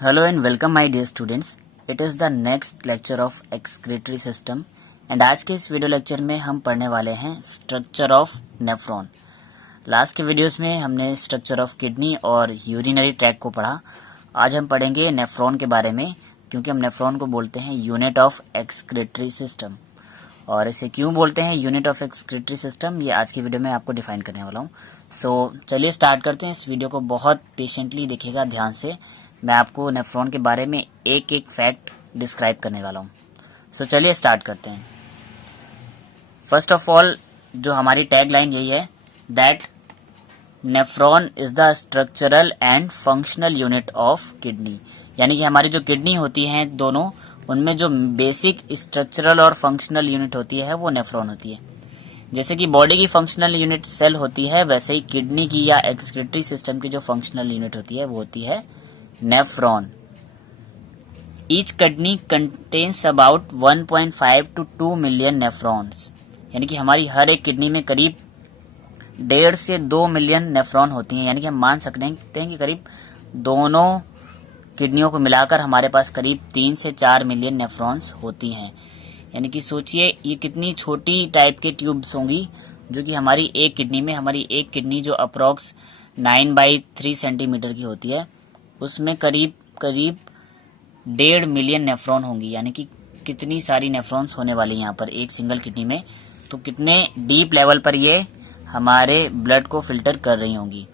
Hello and welcome my dear students. It is the next lecture of excretory system and आज के इस video lecture में हम पढ़ने वाले हैं स्ट्रक्चर ऑफ नेफ्रॉन। लास्ट के वीडियोस में हमने स्ट्रक्चर ऑफ किडनी और यूरिनरी ट्रैक्ट को पढ़ा। आज हम पढ़ेंगे नेफ्रॉन के बारे में, क्योंकि हम नेफ्रॉन को बोलते हैं यूनिट ऑफ एक्सक्रीटरी सिस्टम। और इसे क्यों बोलते हैं यूनिट ऑफ एक्सक्रीटरी सिस्टम, ये आज की वीडियो में आपको डिफाइन करने वाला हूँ। सो चलिए स्टार्ट करते हैं। इस वीडियो को बहुत पेशेंटली देखिएगा, ध्यान से। मैं आपको नेफ्रॉन के बारे में एक एक फैक्ट डिस्क्राइब करने वाला हूँ। सो चलिए स्टार्ट करते हैं। फर्स्ट ऑफ ऑल जो हमारी टैग लाइन यही है, that nephron is the structural and functional unit of kidney. यानी कि हमारी जो किडनी होती हैं दोनों, उनमें जो बेसिक स्ट्रक्चरल और फंक्शनल यूनिट होती है वो नेफ्रॉन होती है। जैसे कि बॉडी की फंक्शनल यूनिट सेल होती है, वैसे ही किडनी की या एक्सक्रीटरी सिस्टम की जो फंक्शनल यूनिट होती है वो होती है nephron. Each kidney contains about 1.5 to 2 million nephrons. यानी कि हमारी हर एक किडनी में करीब 1.5 से 2 मिलियन नेफ्रॉन होती हैं। यानी कि हम मान सकते हैं कि करीब दोनों किडनियों को मिलाकर हमारे पास करीब 3 से 4 मिलियन नेफ्रॉन्स होती हैं। यानी कि सोचिए ये कितनी छोटी टाइप के ट्यूब्स होंगी जो कि हमारी एक किडनी जो अप्रॉक्स 9/3 सेंटीमीटर की होती है, उसमें करीब 1.5 मिलियन नेफ्रॉन होंगी। यानी कि कितनी सारी नेफ्रॉन्स होने वाली हैं यहाँ पर एक सिंगल किडनी में। तो कितने डीप लेवल पर ये हमारे ब्लड को फिल्टर कर रही होंगी।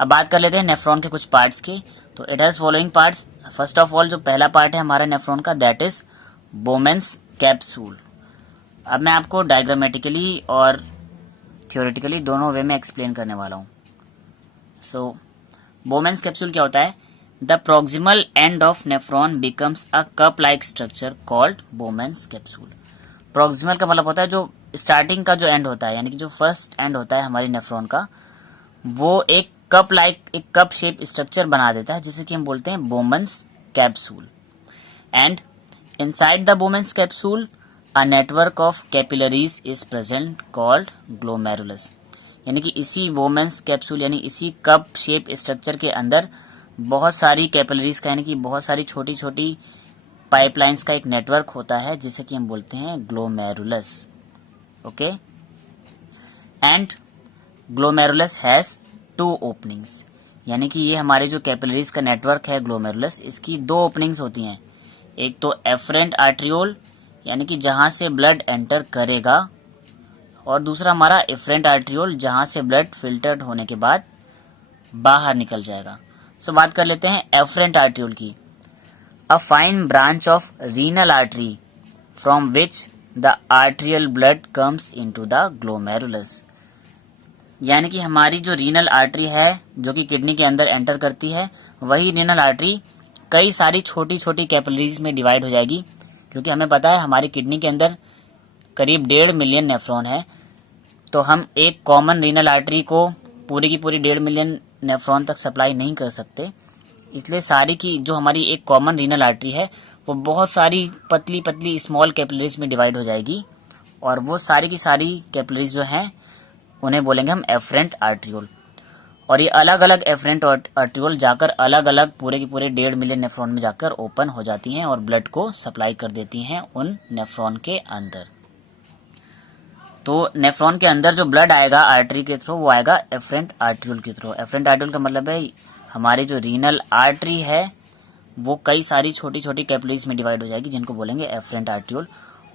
अब बात कर लेते हैं नेफ्रॉन के कुछ पार्ट्स की। तो it has following parts. First of all जो पहला पार्ट है हमारा नेफ्रॉन का, दैट इज बोमेन्स कैप्सूल। अब मैं आपको डायग्रामेटिकली और थियोरेटिकली दोनों वे में एक्सप्लेन करने वाला हूँ। सो बोमेन्स कैप्सूल क्या होता है? The proximal end of nephron becomes a cup like structure called Bowman's capsule. Proximal का मतलब होता है जो स्टार्टिंग का जो एंड होता है, यानी कि जो फर्स्ट एंड होता है हमारी नेफ्रॉन का, वो एक कप शेप स्ट्रक्चर बना देता है, जिसे कि हम बोलते हैं Bowman's capsule. And inside the Bowman's capsule a network of capillaries is present called glomerulus. यानी कि इसी बोमेन्स कैप्सूल यानी इसी कप शेप स्ट्रक्चर के अंदर बहुत सारी कैपिलरीज का, यानी कि बहुत सारी छोटी छोटी पाइपलाइंस का एक नेटवर्क होता है, जिसे कि हम बोलते हैं glomerulus. Okay, and glomerulus has 2 openings. यानी कि ये हमारे जो कैपिलरीज का नेटवर्क है ग्लोमेरुलस, इसकी 2 ओपनिंग्स होती हैं। एक तो एफरेंट आर्ट्रियोल, यानी कि जहां से ब्लड एंटर करेगा, और दूसरा हमारा एफरेंट आर्ट्रियोल, जहां से ब्लड फिल्टर्ड होने के बाद बाहर निकल जाएगा। सो बात कर लेते हैं एफरेंट आर्ट्रियोल की। A fine branch of renal artery from which the arterial blood comes into the glomerulus. यानी कि हमारी जो रीनल आर्टरी है जो कि किडनी के अंदर एंटर करती है, वही रीनल आर्टरी कई सारी छोटी छोटी कैपिलरीज में डिवाइड हो जाएगी। क्योंकि हमें पता है हमारी किडनी के अंदर करीब 1.5 मिलियन नेफ्रॉन है, तो हम एक कॉमन रीनल आर्टरी को पूरी की पूरी 1.5 मिलियन नेफ्रॉन तक सप्लाई नहीं कर सकते। इसलिए सारी की जो हमारी एक कॉमन रीनल आर्टरी है वो बहुत सारी पतली पतली स्मॉल कैपिलरीज में डिवाइड हो जाएगी, और वो सारी की सारी कैपिलरीज जो हैं उन्हें बोलेंगे हम एफरेंट आर्ट्रियोल। और ये अलग अलग एफरेंट आर्ट्रियोल जाकर अलग अलग पूरे की पूरे 1.5 मिलियन नेफ्रॉन में जाकर ओपन हो जाती हैं और ब्लड को सप्लाई कर देती हैं उन नेफ्रॉन के अंदर। तो नेफ्रॉन के अंदर जो ब्लड आएगा आर्टरी के थ्रू, वो आएगा एफरेंट आर्ट्रियोल के थ्रू। एफरेंट आर्ट्रियोल का मतलब है हमारी जो रीनल आर्टरी है वो कई सारी छोटी छोटी कैपिलरीज में डिवाइड हो जाएगी, जिनको बोलेंगे एफरेंट आर्ट्रियोल।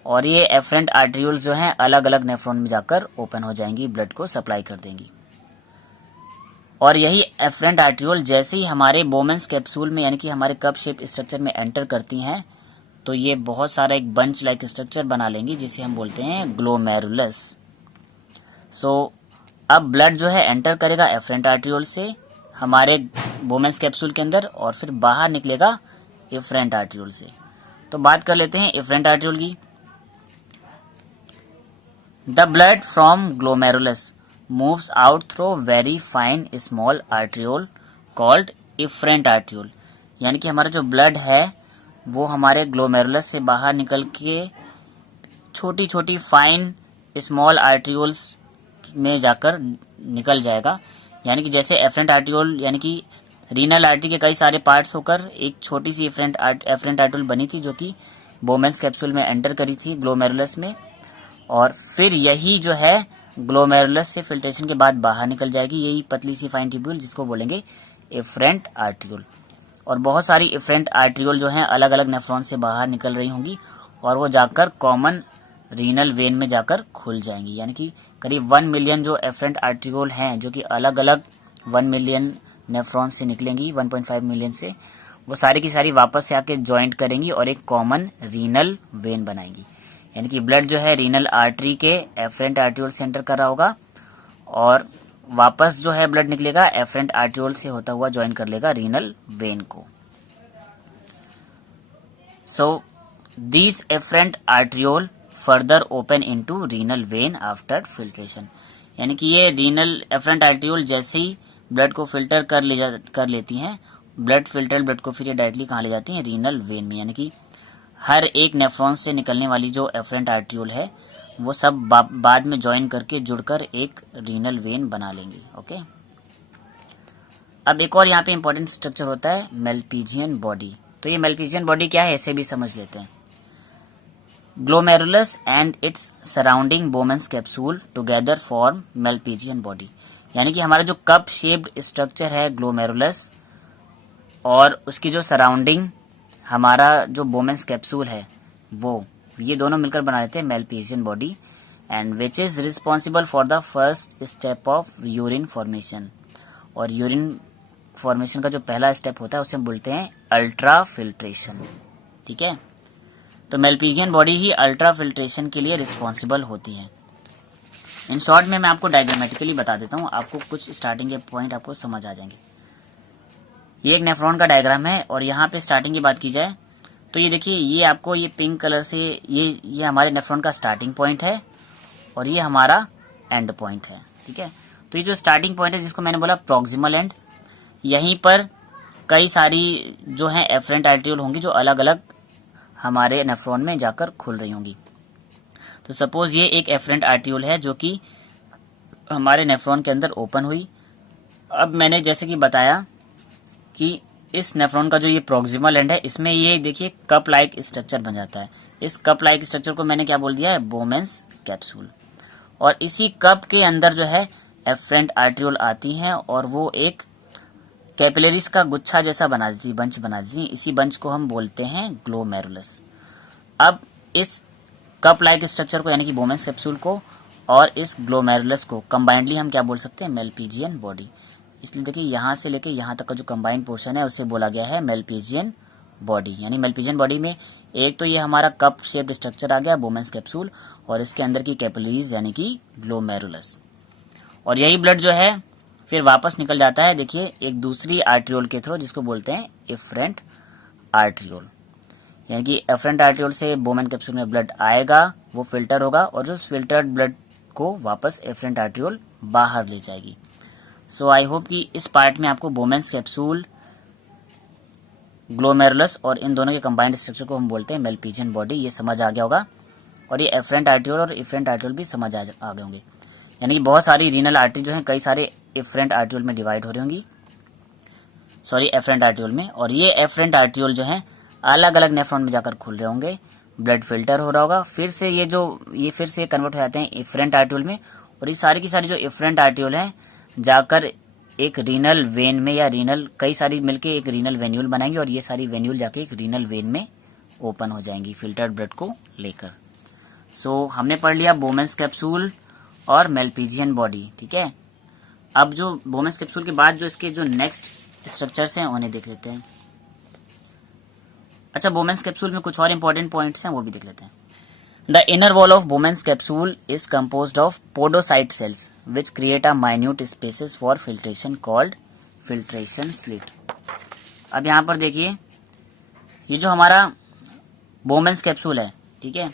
और ये एफरेंट आर्ट्रियोल जो हैं अलग अलग नेफ्रॉन में जाकर ओपन हो जाएंगी, ब्लड को सप्लाई कर देंगी। और यही एफरेंट आर्ट्रियोल जैसे ही हमारे बोमेन्स कैप्सूल में, यानी कि हमारे कप शेप स्ट्रक्चर में एंटर करती हैं, तो ये बहुत सारा एक बंच लाइक स्ट्रक्चर बना लेंगी, जिसे हम बोलते हैं ग्लोमेरुलस। सो अब ब्लड जो है एंटर करेगा एफरेंट आर्ट्रियोल से हमारे बोमेन्स कैप्सूल के अंदर, और फिर बाहर निकलेगा एफरेंट आर्ट्रियोल से। तो बात कर लेते हैं एफरेंट आर्ट्रियोल की। The blood from glomerulus moves out through very fine small arteriole called efferent arteriole. यानी कि हमारा जो ब्लड है वो हमारे ग्लोमेरुलस से बाहर निकल के छोटी छोटी फाइन स्मॉल आर्ट्रियोल्स में जाकर निकल जाएगा। यानी कि जैसे एफरेंट आर्ट्रियोल यानी कि रीनल आर्टरी के कई सारे पार्ट्स होकर एक छोटी सी एफरेंट आर्टरी बनी थी जो कि बोमेंस कैप्सूल में एंटर करी थी ग्लोमेरुलस में, और फिर यही जो है ग्लोमेरुलस से फिल्ट्रेशन के बाद बाहर निकल जाएगी, यही पतली सी फाइन ट्यूब्यूल जिसको बोलेंगे एफरेंट आर्ट्रियोल। और बहुत सारी एफरेंट आर्ट्रियोल जो हैं अलग अलग नेफ्रॉन से बाहर निकल रही होंगी और वो जाकर कॉमन रीनल वेन में जाकर खुल जाएंगी। यानी कि करीब 1 मिलियन जो एफरेंट आर्ट्रियोल हैं जो कि अलग अलग 1 मिलियन नेफ्रॉन से निकलेंगी, 1.5 मिलियन से, वो सारी की सारी वापस से आके ज्वाइंट करेंगी और एक कॉमन रीनल वेन बनाएंगी। यानी कि ब्लड जो है रीनल आर्टरी के एफरेंट आर्ट्रियोल से एंटर कर रहा होगा और वापस जो है ब्लड निकलेगा एफरेंट आर्ट्रियोल से होता हुआ ज्वाइन कर लेगा रीनल वेन को। So this efferent arteriole further open into renal vein after filtration. यानी कि ये रीनल एफरेंट आर्ट्रियोल जैसे ही ब्लड को फिल्टर कर लेती हैं, ब्लड फिल्टर ब्लड को फिर ये डायरेक्टली कहाँ ले जाती हैं, रीनल वेन में। यानी कि हर एक नेफ्रॉन से निकलने वाली जो एफरेंट आर्ट्रियोल है वो सब बाद में ज्वाइन करके जुड़कर एक रीनल वेन बना लेंगी। ओके, अब एक और यहाँ पे इंपॉर्टेंट स्ट्रक्चर होता है मेल्पिजियन बॉडी। तो ये मेल्पिजियन बॉडी क्या है, ऐसे भी समझ लेते हैं। Glomerulus and its surrounding Bowman's capsule together form malpighian body. यानी कि हमारा जो कप शेप्ड स्ट्रक्चर है ग्लोमेरुलस और उसकी जो सराउंडिंग हमारा जो बोमेंस कैप्सूल है वो, ये दोनों मिलकर बना लेते हैं malpighian body, and which is responsible for the first step of urine formation. और यूरिन फॉर्मेशन का जो पहला स्टेप होता है उसे हम बोलते हैं अल्ट्रा फिल्ट्रेशन। ठीक है, तो मेल्पिजियन बॉडी ही अल्ट्रा फिल्ट्रेशन के लिए रिस्पॉन्सिबल होती है। इन शॉर्ट में मैं आपको डायग्रामेटिकली बता देता हूँ, आपको कुछ स्टार्टिंग के पॉइंट आपको समझ आ जाएंगे। ये एक नेफ्रॉन का डायग्राम है और यहाँ पे स्टार्टिंग की बात की जाए तो ये देखिए, ये आपको ये पिंक कलर से ये हमारे नेफ्रॉन का स्टार्टिंग पॉइंट है और ये हमारा एंड पॉइंट है। ठीक है, तो ये जो स्टार्टिंग पॉइंट है जिसको मैंने बोला प्रॉक्सिमल एंड, यहीं पर कई सारी जो है एफरेंट आर्ट्रियोल होंगी जो अलग अलग हमारे नेफ्रॉन में जाकर खुल रही होंगी। तो सपोज ये एक एफरेंट आर्ट्रियोल है जो कि हमारे नेफ्रॉन के अंदर ओपन हुई। अब मैंने जैसे कि बताया कि इस नेफ्रॉन का जो ये प्रॉक्सिमल एंड है इसमें ये देखिए कप लाइक स्ट्रक्चर बन जाता है। इस कप लाइक स्ट्रक्चर को मैंने क्या बोल दिया है, बोमेंस कैप्सूल। और इसी कप के अंदर जो है एफरेंट आर्ट्रियोल आती हैं और वो एक कैपिलरीज का गुच्छा जैसा बना देती है, बंच बना देती है। इसी बंच को हम बोलते हैं ग्लोमेरुलस। अब इस कप लाइक स्ट्रक्चर को यानी कि बोमेंस कैप्सूल को और इस ग्लोमेरुलस को कंबाइंडली हम क्या बोल सकते हैं, मेल्पिजियन बॉडी। इसलिए देखिए यहाँ से लेके यहाँ तक का जो कंबाइंड पोर्शन है उसे बोला गया है मेल्पिजियन बॉडी। यानी मेल्पिजियन बॉडी में एक तो ये हमारा कप शेप्ड स्ट्रक्चर आ गया बोमेंस कैप्सूल और इसके अंदर की कैपिलरीज यानी कि ग्लोमेरुलस। और यही ब्लड जो है फिर वापस निकल जाता है देखिए एक दूसरी आर्ट्रियोल के थ्रू जिसको बोलते हैं एफरेंट आर्ट्रियोल। यानी कि एफरेंट आर्ट्रियोल से बोमेन कैप्सूल में ब्लड आएगा, वो फिल्टर होगा और उस फिल्टर्ड ब्लड को वापस एफरेंट आर्ट्रियोल बाहर ले जाएगी। सो आई होप कि इस पार्ट में आपको बोमेंस कैप्सूल, ग्लोमेरुलस और इन दोनों के कंबाइंड स्ट्रक्चर को हम बोलते हैं मेल्पिजियन बॉडी, ये समझ आ गया होगा। और ये एफरेंट आर्ट्रियोल और एफरेंट आर्ट्रियोल भी समझ आ गए होंगे। यानी कि बहुत सारी रीनल आर्टरी जो है कई सारे एफरेंट आर्ट्रियोल में डिवाइड हो रही होंगी, सॉरी एफरेंट आर्ट्रियोल में। और ये एफरेंट आर्ट्रियोल जो है अलग अलग नेफ्रॉन में जाकर खुल रहे होंगे, ब्लड फिल्टर हो रहा होगा, फिर से ये फिर से कन्वर्ट हो जाते हैं एफरेंट आर्ट्रियोल में। और ये सारी की सारी जो एफरेंट आर्ट्रियोल हैं जाकर एक रीनल वेन में या रीनल कई सारी मिलके एक रीनल वेन्यूल बनाएंगी और ये सारी वेन्यूल जाके एक रीनल वेन में ओपन हो जाएंगी फिल्टर्ड ब्लड को लेकर। सो हमने पढ़ लिया बोमेंस कैप्सूल और मेल्पिजियन बॉडी। ठीक है, अब जो बोमेंस कैप्सूल के बाद जो इसके जो नेक्स्ट स्ट्रक्चर्स हैं उन्हें देख लेते हैं। अच्छा, बोमेंस कैप्सूल में कुछ और इंपॉर्टेंट पॉइंट्स हैं वो भी देख लेते हैं। The inner wall of बोमेंस capsule is composed of podocyte cells which create a minute spaces for filtration called filtration slit. अब यहाँ पर देखिए ये जो हमारा बोमेंस कैप्सूल है, ठीक है,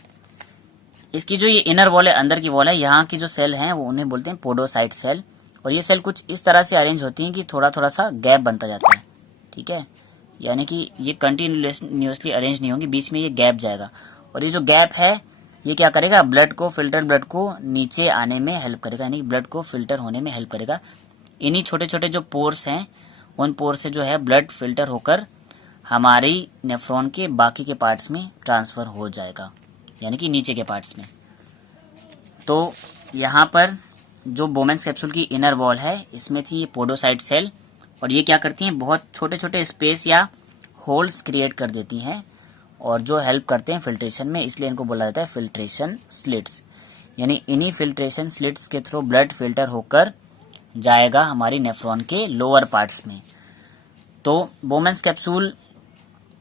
इसकी जो ये इनर वॉल है, अंदर की वॉल है, यहाँ की जो सेल हैं वो उन्हें बोलते हैं पोडोसाइट सेल। और ये सेल कुछ इस तरह से अरेंज होती हैं कि थोड़ा थोड़ा सा गैप बनता जाता है। ठीक है, यानी कि ये कंटिन्यूसली अरेंज नहीं होंगी, बीच में ये गैप जाएगा। और ये जो गैप है ये क्या करेगा, ब्लड को फिल्टर ब्लड को नीचे आने में हेल्प करेगा, यानी ब्लड को फिल्टर होने में हेल्प करेगा। इन्हीं छोटे छोटे जो पोर्स हैं उन पोर से जो है ब्लड फिल्टर होकर हमारी नेफ्रॉन के बाकी के पार्ट्स में ट्रांसफ़र हो जाएगा, यानी कि नीचे के पार्ट्स में। तो यहाँ पर जो बोमेंस कैप्सूल की इनर वॉल है, इसमें थी ये पोडोसाइट सेल, और ये क्या करती हैं, बहुत छोटे छोटे स्पेस या होल्स क्रिएट कर देती हैं और जो हेल्प करते हैं फिल्ट्रेशन में, इसलिए इनको बोला जाता है फिल्ट्रेशन स्लिट्स। यानी इन्हीं फिल्ट्रेशन स्लिट्स के थ्रू ब्लड फिल्टर होकर जाएगा हमारी नेफ्रॉन के लोअर पार्ट्स में। तो बोमेंस कैप्सूल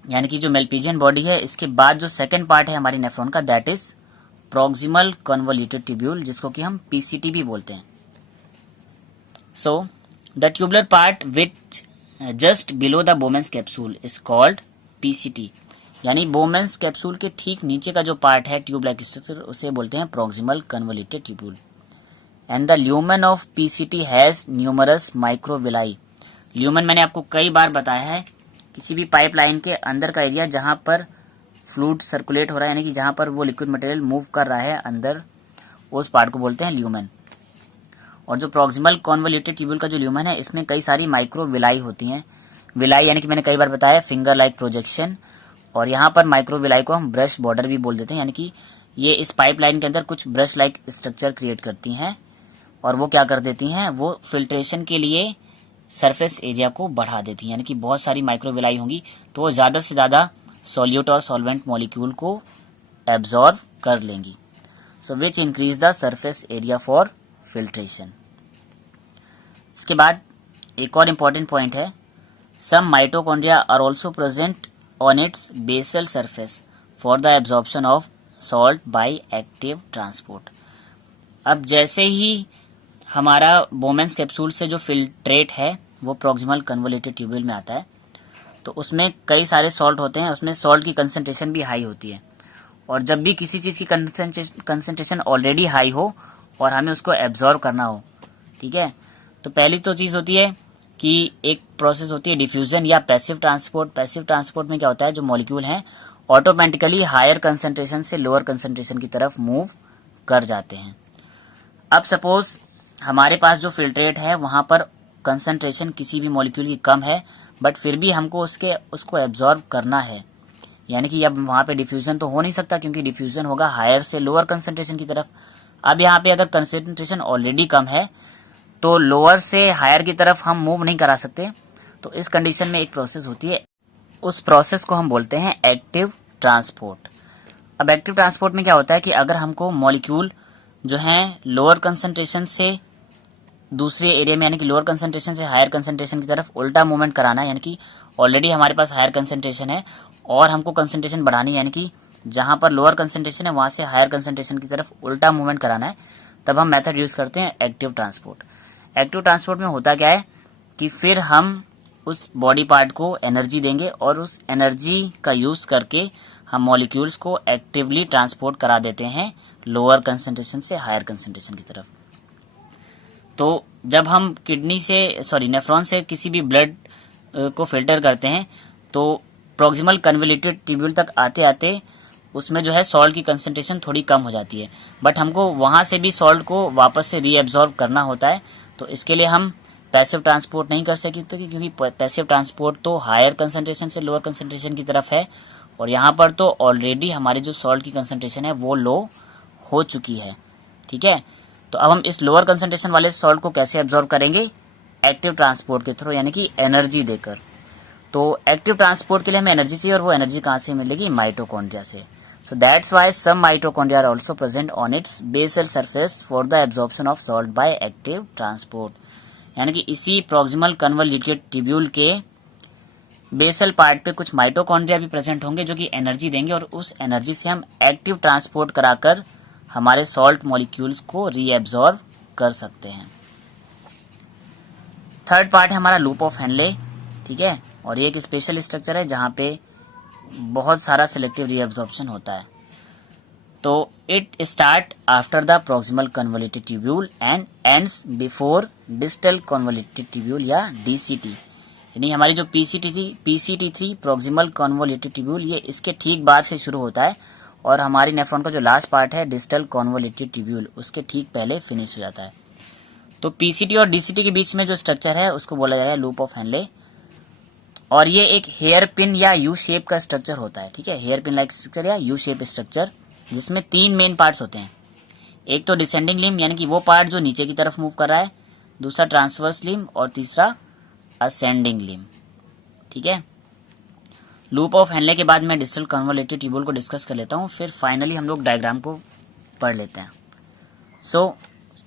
यानी कि जो मेल्पिजियन बॉडी है, इसके बाद जो सेकेंड पार्ट है हमारी नेफ्रॉन का, that is proximal convoluted tubule, जिसको कि हम पीसीटी भी बोलते हैं। So the tubular part which just below the बोमेंस capsule is called PCT. यानी बोमेंस कैप्सूल के ठीक नीचे का जो पार्ट है ट्यूब लाइक स्ट्रक्चर, उसे बोलते हैं proximal convoluted tubule. And the lumen of PCT has numerous microvilli. Lumen मैंने आपको कई बार बताया है, किसी भी पाइपलाइन के अंदर का एरिया जहां पर फ्लूइड सर्कुलेट हो रहा है, यानी कि जहां पर वो लिक्विड मटेरियल मूव कर रहा है अंदर, उस पार्ट को बोलते हैं ल्यूमेन। और जो प्रॉक्सिमल कन्वोल्यूटेड ट्यूब्यूल का जो ल्यूमेन है, इसमें कई सारी माइक्रोविलाई होती हैं। विलाई यानी कि मैंने कई बार बताया फिंगर लाइक प्रोजेक्शन, और यहाँ पर माइक्रोविलाई को हम ब्रश बॉर्डर भी बोल देते हैं, यानी कि ये इस पाइपलाइन के अंदर कुछ ब्रश लाइक स्ट्रक्चर क्रिएट करती हैं, और वो क्या कर देती हैं, वो फिल्ट्रेशन के लिए सरफेस एरिया को बढ़ा देती हैं। यानी कि बहुत सारी माइक्रोविलाई होंगी तो वो ज़्यादा से ज़्यादा सॉल्यूट और सॉल्वेंट मॉलिक्यूल को एब्जॉर्ब कर लेंगी। So which increase the surface area for filtration. इसके बाद एक और इम्पॉर्टेंट पॉइंट है, some mitochondria are also present on its basal surface for the absorption of salt by active transport. अब जैसे ही हमारा बोमेंस कैप्सूल से जो फिल्ट्रेट है वो प्रॉक्सिमल कन्वोल्यूटेड ट्यूब्यूल में आता है, तो उसमें कई सारे सॉल्ट होते हैं, उसमें सॉल्ट की कंसंट्रेशन भी हाई होती है। और जब भी किसी चीज़ की कंसंट्रेशन ऑलरेडी हाई हो और हमें उसको एब्जॉर्ब करना हो, ठीक है, तो पहली तो चीज़ होती है कि एक प्रोसेस होती है डिफ्यूजन या पैसिव ट्रांसपोर्ट। पैसिव ट्रांसपोर्ट में क्या होता है, जो मॉलिक्यूल हैं ऑटोमेटिकली हायर कंसंट्रेशन से लोअर कंसंट्रेशन की तरफ मूव कर जाते हैं। अब सपोज हमारे पास जो फिल्ट्रेट है वहाँ पर कंसंट्रेशन किसी भी मॉलिक्यूल की कम है, बट फिर भी हमको उसको एब्जॉर्ब करना है, यानी कि अब वहाँ पे डिफ्यूजन तो हो नहीं सकता, क्योंकि डिफ्यूजन होगा हायर से लोअर कंसंट्रेशन की तरफ। अब यहाँ पे अगर कंसंट्रेशन ऑलरेडी कम है तो लोअर से हायर की तरफ हम मूव नहीं करा सकते। तो इस कंडीशन में एक प्रोसेस होती है, उस प्रोसेस को हम बोलते हैं एक्टिव ट्रांसपोर्ट। अब एक्टिव ट्रांसपोर्ट में क्या होता है कि अगर हमको मॉलिक्यूल जो है लोअर कंसंट्रेशन से दूसरे एरिया में, यानी कि लोअर कंसंट्रेशन से हायर कंसंट्रेशन की तरफ उल्टा मूवमेंट कराना है, यानी कि ऑलरेडी हमारे पास हायर कंसंट्रेशन है और हमको कंसंट्रेशन बढ़ानी है, यानी कि जहां पर लोअर कंसंट्रेशन है वहां से हायर कंसंट्रेशन की तरफ उल्टा मूवमेंट कराना है, तब हम मेथड यूज करते हैं एक्टिव ट्रांसपोर्ट। एक्टिव ट्रांसपोर्ट में होता क्या है कि फिर हम उस बॉडी पार्ट को एनर्जी देंगे और उस एनर्जी का यूज करके हम मॉलिक्यूल्स को एक्टिवली ट्रांसपोर्ट करा देते हैं लोअर कंसंट्रेशन से हायर कंसंट्रेशन की तरफ। तो जब हम नेफ्रॉन से किसी भी ब्लड को फिल्टर करते हैं तो प्रॉक्सिमल कन्वोल्यूटेड ट्यूब्यूल तक आते आते उसमें जो है सॉल्ट की कंसंट्रेशन थोड़ी कम हो जाती है, बट हमको वहाँ से भी सॉल्ट को वापस से रीएब्जॉर्ब करना होता है। तो इसके लिए हम पैसिव ट्रांसपोर्ट नहीं कर सकते, क्योंकि पैसिव ट्रांसपोर्ट तो हायर कंसंट्रेशन से लोअर कंसंट्रेशन की तरफ है, और यहाँ पर तो ऑलरेडी हमारी जो सॉल्ट की कंसंट्रेशन है वो लो हो चुकी है, ठीक है। तो अब हम इस लोअर कंसंट्रेशन वाले सॉल्ट को कैसे एब्जॉर्ब करेंगे, एक्टिव ट्रांसपोर्ट के थ्रू, यानी कि एनर्जी देकर। तो एक्टिव ट्रांसपोर्ट के लिए हमें एनर्जी चाहिए, और वो एनर्जी कहाँ से मिलेगी, माइटोकॉन्ड्रिया से। So that's why some mitochondria are also present on its basal surface for the absorption of salt by active transport. यानी कि इसी प्रॉक्सिमल कन्वोल्यूटेड ट्यूब्यूल के बेसल पार्ट पे कुछ माइटोकॉन्ड्रिया भी प्रेजेंट होंगे जो कि एनर्जी देंगे, और उस एनर्जी से हम एक्टिव ट्रांसपोर्ट कराकर हमारे सॉल्ट मॉलिक्यूल्स को रीएब्जॉर्ब कर सकते हैं। थर्ड पार्ट है हमारा लूप ऑफ हेनले, ठीक है, और ये एक स्पेशल स्ट्रक्चर है जहाँ पे बहुत सारा सिलेक्टिव रीएब्जॉर्प्शन होता है। तो it start after the proximal convoluted tubule and ends before distal convoluted tubule या डीसीटी। यानी हमारी जो पीसीटी थी प्रॉक्सिमल कन्वोल्यूटेड ट्यूब्यूल, ये इसके ठीक बाद से शुरू होता है, और हमारी नेफ्रॉन का जो लास्ट पार्ट है डिस्टल कन्वोल्यूटेड ट्यूब्यूल, उसके ठीक पहले फिनिश हो जाता है। तो पीसीटी और डीसीटी के बीच में जो स्ट्रक्चर है उसको बोला जाएगा लूप ऑफ हेनले। और ये एक हेयर पिन या यू शेप का स्ट्रक्चर होता है, ठीक है, हेयर पिन लाइक स्ट्रक्चर या यू शेप स्ट्रक्चर, जिसमें 3 मेन पार्ट्स होते हैं। एक तो डिसेंडिंग लिम्ब यानी कि वो पार्ट जो नीचे की तरफ मूव कर रहा है, दूसरा ट्रांसवर्स लिम्ब और तीसरा असेंडिंग लिम्ब, ठीक है। लूप ऑफ हेनले के बाद मैं डिस्टल कन्वोल्यूटेड ट्यूब्यूल को डिस्कस कर लेता हूँ, फिर फाइनली हम लोग डायग्राम को पढ़ लेते हैं। सो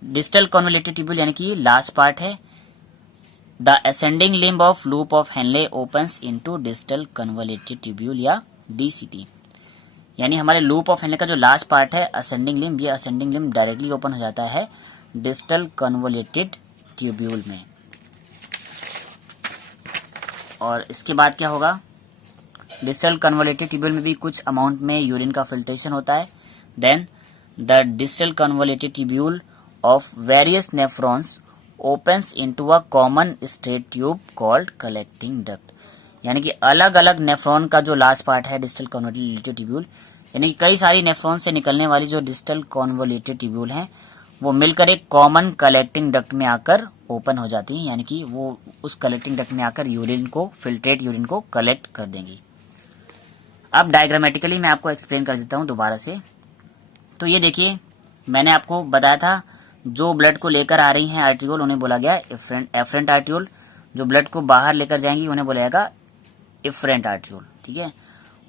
डिस्टल कन्वोल्यूटेड ट्यूब्यूल यानी कि लास्ट पार्ट है। The ascending limb of loop of Henle opens into distal convoluted tubule या डीसीटी, यानी हमारे लूप ऑफ हेनले का जो लास्ट पार्ट है असेंडिंग लिम्ब, ये असेंडिंग लिम्ब डायरेक्टली ओपन हो जाता है डिस्टल कन्वोल्यूटेड ट्यूब्यूल में। और इसके बाद क्या होगा, डिस्टल कन्वोल्यूटेड ट्यूब्यूल में भी कुछ अमाउंट में यूरिन का फिल्ट्रेशन होता है। Then the distal convoluted tubule of various nephrons opens into a common straight tube called collecting duct, यानी कि अलग अलग नेफ्रॉन का जो लास्ट पार्ट है डिस्टल कन्वोल्यूटेड ट्यूब्यूल, यानी कि कई सारी नेफ्रॉन से निकलने वाली जो डिस्टल कन्वोल्यूटेड ट्यूब्यूल हैं वो मिलकर एक कॉमन कलेक्टिंग डक्ट में आकर ओपन हो जाती हैं, यानी कि वो उस कलेक्टिंग डक्ट में आकर यूरिन को, फिल्ट्रेट यूरिन को कलेक्ट कर देंगी। अब डायग्रामेटिकली मैं आपको एक्सप्लेन कर देता हूँ दोबारा से। तो ये देखिए, मैंने आपको बताया था जो ब्लड को लेकर आ रही हैं आर्ट्रियोल उन्हें बोला गया एफरेंट आर्ट्रियोल, जो ब्लड को बाहर लेकर जाएंगी उन्हें बोला जाएगा इफरेंट आर्ट्रियोल, ठीक है।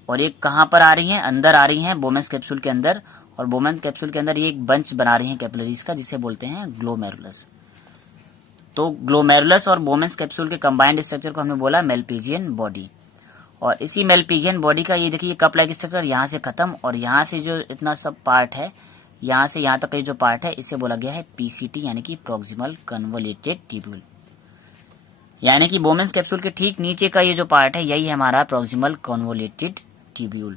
और ये कहाँ पर आ रही हैं, अंदर आ रही हैं बोमेंस कैप्सूल के अंदर, और बोमेंस कैप्सूल के अंदर ये एक बंच बना रही हैं कैपिलरीज का, जिसे बोलते हैं ग्लोमेरुलस। तो ग्लोमेरुलस और बोमेंस कैप्सूल के कंबाइंड स्ट्रक्चर को हमने बोला मेलपिजियन बॉडी। और इसी मेलपिजियन बॉडी का ये देखिए कप लाइक स्ट्रक्चर यहाँ से खत्म, और यहाँ से जो इतना सब पार्ट है, यहाँ से यहाँ तक का जो पार्ट है, इसे बोला गया है पीसीटी यानी कि प्रॉक्सिमल कन्वोल्यूटेड ट्यूब्यूल। यानी कि बोमेंस कैप्सूल के ठीक नीचे का ये जो पार्ट है यही है हमारा प्रॉक्सिमल कन्वोल्यूटेड ट्यूब्यूल।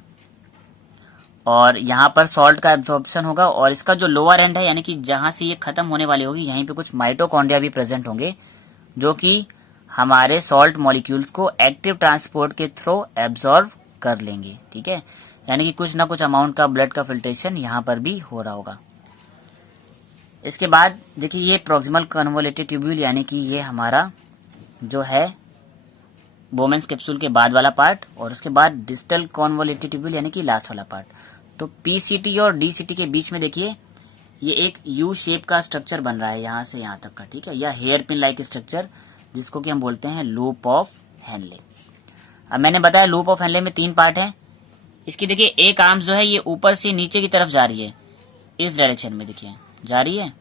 और यहाँ पर सॉल्ट का एब्जॉर्प्शन होगा, और इसका जो लोअर एंड है यानी कि जहां से ये खत्म होने वाली होगी, यहीं पे कुछ माइटोकॉन्ड्रिया भी प्रेजेंट होंगे जो कि हमारे सॉल्ट मॉलिक्यूल्स को एक्टिव ट्रांसपोर्ट के थ्रू एब्जॉर्ब कर लेंगे, ठीक है। यानी कि कुछ ना कुछ अमाउंट का ब्लड का फिल्ट्रेशन यहाँ पर भी हो रहा होगा। इसके बाद देखिए ये प्रॉक्सिमल कन्वोल्यूटेड ट्यूब्यूल यानी कि ये हमारा जो है बोमेंस कैप्सूल के बाद वाला पार्ट, और उसके बाद डिस्टल कन्वोल्यूटेड ट्यूब्यूल यानी कि लास्ट वाला पार्ट। तो पीसीटी और डीसीटी के बीच में देखिए ये एक यू शेप का स्ट्रक्चर बन रहा है यहाँ से यहाँ तक का, ठीक है, या हेयर पिन लाइक स्ट्रक्चर, जिसको कि हम बोलते हैं लूप ऑफ हेनले। अब मैंने बताया लूप ऑफ हेनले में 3 पार्ट हैं। इसकी देखिए एक आर्म्स जो है ये ऊपर से नीचे की तरफ जा रही है, इस डायरेक्शन में देखिए जा रही है,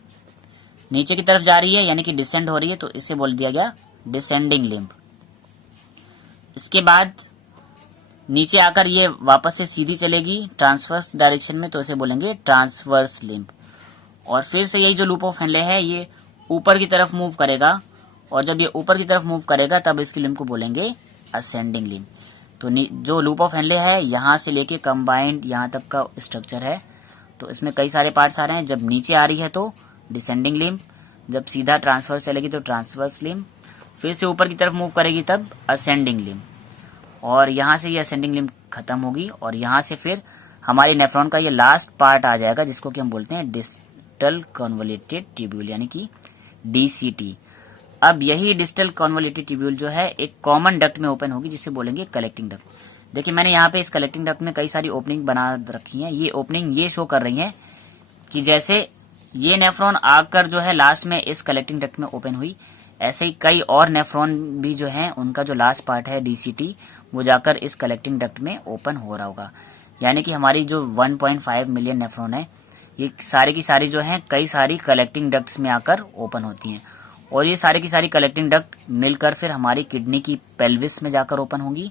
नीचे की तरफ जा रही है यानी कि डिसेंड हो रही है, तो इसे बोल दिया गया डिसेंडिंग लिम्ब। इसके बाद नीचे आकर ये वापस से सीधी चलेगी ट्रांसवर्स डायरेक्शन में, तो इसे बोलेंगे ट्रांसवर्स लिम्ब। और फिर से यही जो लूप ऑफ हेनले है ये ऊपर की तरफ मूव करेगा, और जब ये ऊपर की तरफ मूव करेगा तब इसकी लिम्ब को बोलेंगे असेंडिंग लिम्ब। तो जो लूप ऑफ हेनले है यहाँ से लेके कंबाइंड यहाँ तक का स्ट्रक्चर है, तो इसमें कई सारे पार्ट्स आ रहे हैं। जब नीचे आ रही है तो डिसेंडिंग लिम्ब, जब सीधा ट्रांसवर्स चलेगी तो ट्रांसवर्स लिम्ब, फिर से ऊपर की तरफ मूव करेगी तब असेंडिंग लिम्ब, और यहाँ से ये असेंडिंग लिम्ब खत्म होगी, और यहाँ से फिर हमारी नेफ्रॉन का ये लास्ट पार्ट आ जाएगा जिसको कि हम बोलते हैं डिस्टल कन्वोल्यूटेड ट्यूब्यूल यानी कि डीसीटी। अब यही डिस्टल कन्वोल्यूटेड ट्यूब्यूल जो है एक कॉमन डक्ट में ओपन होगी जिसे बोलेंगे कलेक्टिंग डक्ट। देखिए मैंने यहाँ पे इस कलेक्टिंग डक्ट में कई सारी ओपनिंग बना रखी हैं। ये ओपनिंग ये शो कर रही है कि जैसे ये नेफ्रॉन आकर जो है लास्ट में इस कलेक्टिंग डक्ट में ओपन हुई, ऐसे ही कई और नेफ्रॉन भी जो हैं उनका जो लास्ट पार्ट है डीसीटी वो जाकर इस कलेक्टिंग डक्ट में ओपन हो रहा होगा। यानी कि हमारी जो 1.5 मिलियन नेफ्रॉन है ये सारी की सारी जो है कई सारी कलेक्टिंग डक्ट्स में आकर ओपन होती हैं, और ये सारी की सारी कलेक्टिंग डक्ट मिलकर फिर हमारी किडनी की पेल्विस में जाकर ओपन होगी,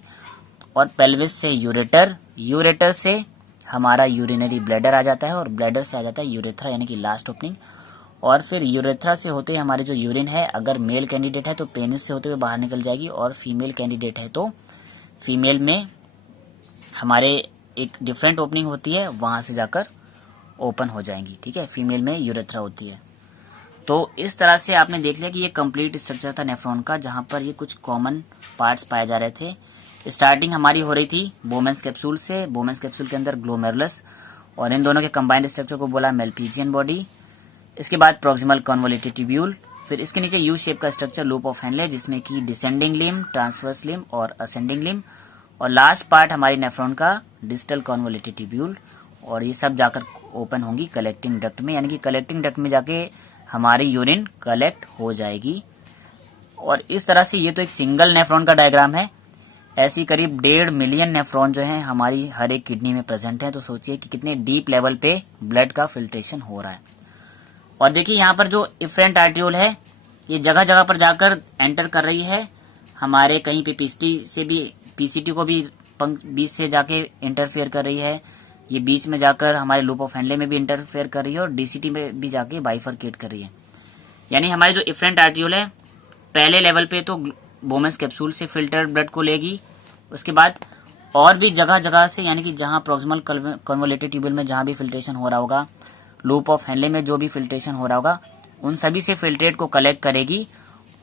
और पेल्विस से यूरेटर, यूरेटर से हमारा यूरिनरी ब्लैडर आ जाता है, और ब्लैडर से आ जाता है यूरेथ्रा यानी कि लास्ट ओपनिंग, और फिर यूरेथ्रा से होते हुए हमारे जो यूरिन है अगर मेल कैंडिडेट है तो पेनिस से होते हुए बाहर निकल जाएगी, और फीमेल कैंडिडेट है तो फीमेल में हमारे एक डिफरेंट ओपनिंग होती है वहां से जाकर ओपन हो जाएंगी, ठीक है, फीमेल में यूरेथ्रा होती है। तो इस तरह से आपने देख लिया कि ये कंप्लीट स्ट्रक्चर था नेफ्रॉन का, जहां पर ये कुछ कॉमन पार्ट्स पाए जा रहे थे। स्टार्टिंग हमारी हो रही थी बोमेंस कैप्सूल से, बोमेंस कैप्सूल के अंदर ग्लोमेरुलस, और इन दोनों के कंबाइंड स्ट्रक्चर को बोला मेलपिजियन बॉडी। इसके बाद प्रॉक्सिमल कन्वोल्यूटेड ट्यूब्यूल, फिर इसके नीचे यू शेप का स्ट्रक्चर लूप ऑफ हेनले, जिसमें कि डिसेंडिंग लिम्ब, ट्रांसवर्स लिम्ब और असेंडिंग लिम्ब, और लास्ट पार्ट हमारी नेफ्रॉन का डिस्टल कॉन्वोल्यूटेड ट्यूब्यूल, और ये सब जाकर ओपन होंगी कलेक्टिंग डक्ट में, यानी कि कलेक्टिंग डक्ट में जाके हमारी यूरिन कलेक्ट हो जाएगी। और इस तरह से ये तो एक सिंगल नेफ्रॉन का डायग्राम है। ऐसी करीब 1.5 मिलियन नेफ्रॉन जो हैं हमारी हर एक किडनी में प्रेजेंट है। तो सोचिए कि कितने डीप लेवल पे ब्लड का फिल्ट्रेशन हो रहा है। और देखिए यहाँ पर जो इफरेंट आर्ट्रियोल है ये जगह जगह पर जाकर एंटर कर रही है। हमारे कहीं पे पीसीटी को भी बीच से जाके इंटरफेयर कर रही है। ये बीच में जाकर हमारे लूप ऑफ हेनले में भी इंटरफेयर कर रही है और डीसीटी में भी जाके बाइफरकेट कर रही है। यानी हमारी जो इफरेंट आर्ट्रियोल है पहले लेवल पे तो बोमेंस कैप्सूल से फिल्टर्ड ब्लड को लेगी, उसके बाद और भी जगह जगह से, यानी कि जहां प्रोक्सिमल कन्वोल्यूटेड ट्यूब्यूल में जहां भी फिल्ट्रेशन हो रहा होगा, लूप ऑफ हेनले में जो भी फिल्ट्रेशन हो रहा होगा, उन सभी से फिल्ट्रेट को कलेक्ट करेगी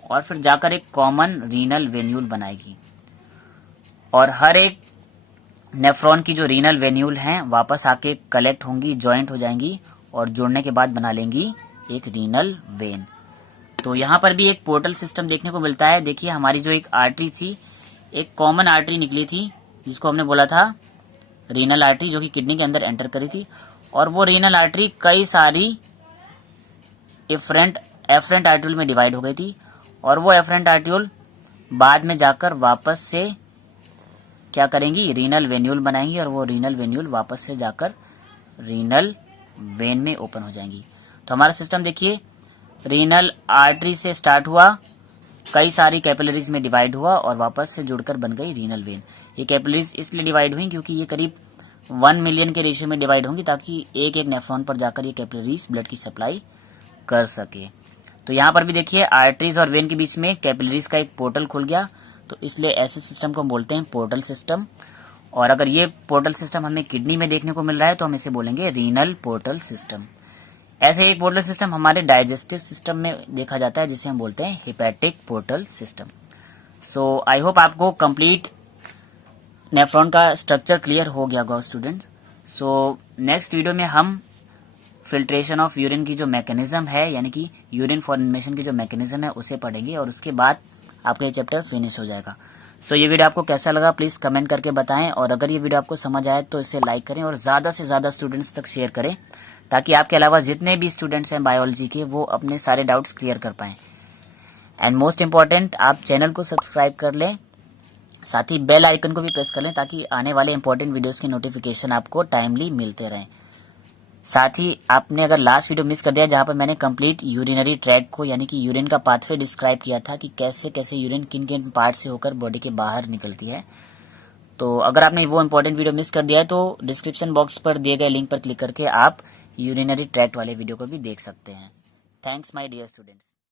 और फिर जाकर एक कॉमन रीनल वेन्यूल बनाएगी। और हर एक नेफ्रॉन की जो रीनल वेन्यूल हैं वापस आके कलेक्ट होंगी, ज्वाइंट हो जाएंगी और जुड़ने के बाद बना लेंगी एक रीनल वेन। तो यहाँ पर भी एक पोर्टल सिस्टम देखने को मिलता है। देखिए हमारी जो एक आर्टरी थी, एक कॉमन आर्टरी निकली थी जिसको हमने बोला था रीनल आर्टरी, जो कि किडनी के अंदर एंटर करी थी। और वो रीनल आर्टरी कई सारी एफरेंट आर्ट्रियोल में डिवाइड हो गई थी और वो एफरेंट आर्ट्रियोल बाद में जाकर वापस से क्या करेंगी, रीनल वेन्यूल बनाएंगी और वो रीनल वेन्यूल वापस से जाकर रीनल वेन में ओपन हो जाएंगी। तो हमारा सिस्टम देखिए रीनल आर्टरी से स्टार्ट हुआ, कई सारी कैपिलरीज में डिवाइड हुआ और वापस से जुड़कर बन गई रीनल वेन। ये कैपिलरीज इसलिए डिवाइड हुई क्योंकि ये करीब 1 मिलियन के रेशियो में डिवाइड होंगी ताकि एक एक नेफ्रॉन पर जाकर ये कैपिलरीज ब्लड की सप्लाई कर सके। तो यहाँ पर भी देखिए आर्टरीज और वेन के बीच में कैपिलरीज का एक पोर्टल खुल गया, तो इसलिए ऐसे सिस्टम को हम बोलते हैं पोर्टल सिस्टम। और अगर ये पोर्टल सिस्टम हमें किडनी में देखने को मिल रहा है तो हम इसे बोलेंगे रीनल पोर्टल सिस्टम। ऐसे एक पोर्टल सिस्टम हमारे डाइजेस्टिव सिस्टम में देखा जाता है जिसे हम बोलते हैं hepatic portal system. So I hope आपको कंप्लीट नेफ्रॉन का स्ट्रक्चर क्लियर हो गया होगा स्टूडेंट। सो नेक्स्ट वीडियो में हम फिल्ट्रेशन ऑफ यूरिन की जो मैकेनिज्म है, यानी कि यूरिन फॉर्मेशन की जो मैकेनिज्म है उसे पढ़ेंगे और उसके बाद आपका ये चैप्टर फिनिश हो जाएगा। सो ये वीडियो आपको कैसा लगा प्लीज कमेंट करके बताएं, और अगर ये वीडियो आपको समझ आए तो इसे लाइक करें और ज्यादा से ज्यादा स्टूडेंट्स तक शेयर करें ताकि आपके अलावा जितने भी स्टूडेंट्स हैं बायोलॉजी के वो अपने सारे डाउट्स क्लियर कर पाएं। एंड मोस्ट इंपॉर्टेंट, आप चैनल को सब्सक्राइब कर लें, साथ ही बेल आइकन को भी प्रेस कर लें ताकि आने वाले इंपॉर्टेंट वीडियोस के नोटिफिकेशन आपको टाइमली मिलते रहें। साथ ही आपने अगर लास्ट वीडियो मिस कर दिया जहां पर मैंने कंप्लीट यूरिनरी ट्रैक्ट को, यानी कि यूरिन का पाथवे डिस्क्राइब किया था कि कैसे कैसे यूरिन किन किन पार्ट से होकर बॉडी के बाहर निकलती है, तो अगर आपने वो इंपॉर्टेंट वीडियो मिस कर दिया है तो डिस्क्रिप्शन बॉक्स पर दिए गए लिंक पर क्लिक करके आप यूरिनरी ट्रैक्ट वाले वीडियो को भी देख सकते हैं। Thanks my dear students.